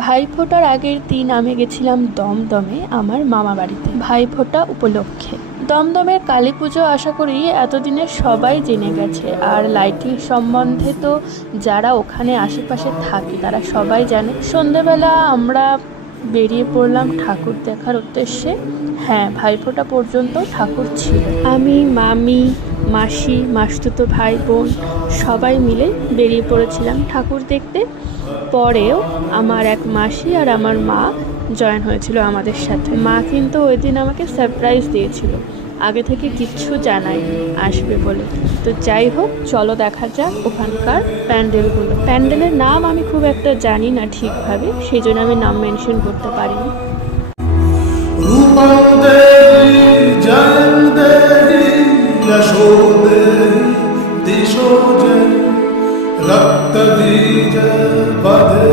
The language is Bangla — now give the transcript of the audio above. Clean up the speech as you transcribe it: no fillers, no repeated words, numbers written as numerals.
ভাইফোঁটার আগের দিন আমি গেছিলাম দমদমে আমার মামা বাড়িতে ভাইফোঁটা উপলক্ষে। দমদমের কালী পুজো আশা করি এতদিনে সবাই জেনে গেছে, আর লাইটিং সম্বন্ধে তো যারা ওখানে আশেপাশে থাকে তারা সবাই জানে। সন্ধেবেলা আমরা বেরিয়ে পড়লাম ঠাকুর দেখার উদ্দেশ্যে। হ্যাঁ, ভাইফোঁটা পর্যন্ত ঠাকুর ছিল। আমি, মামি, মাসি, মাসতুতো ভাই বোন সবাই মিলে বেরিয়ে পড়েছিলাম ঠাকুর দেখতে। পরেও আমার এক মাসি আর আমার মা জয়েন হয়েছিল আমাদের সাথে। মা কিন্তু ওই দিন আমাকে সারপ্রাইজ দিয়েছিল, আগে থেকে কিচ্ছু জানায়নি আসবে বলে। তো যাই হোক, চলো দেখা যাক ওখানকার প্যান্ডেলগুলো। প্যান্ডেলের নাম আমি খুব একটা জানি না ঠিকভাবে, সেই জন্য আমি নাম মেনশন করতে পারিনি। रूपं देहि जयं देहि यशो देहि दिशो जय रक्त बीज बधे।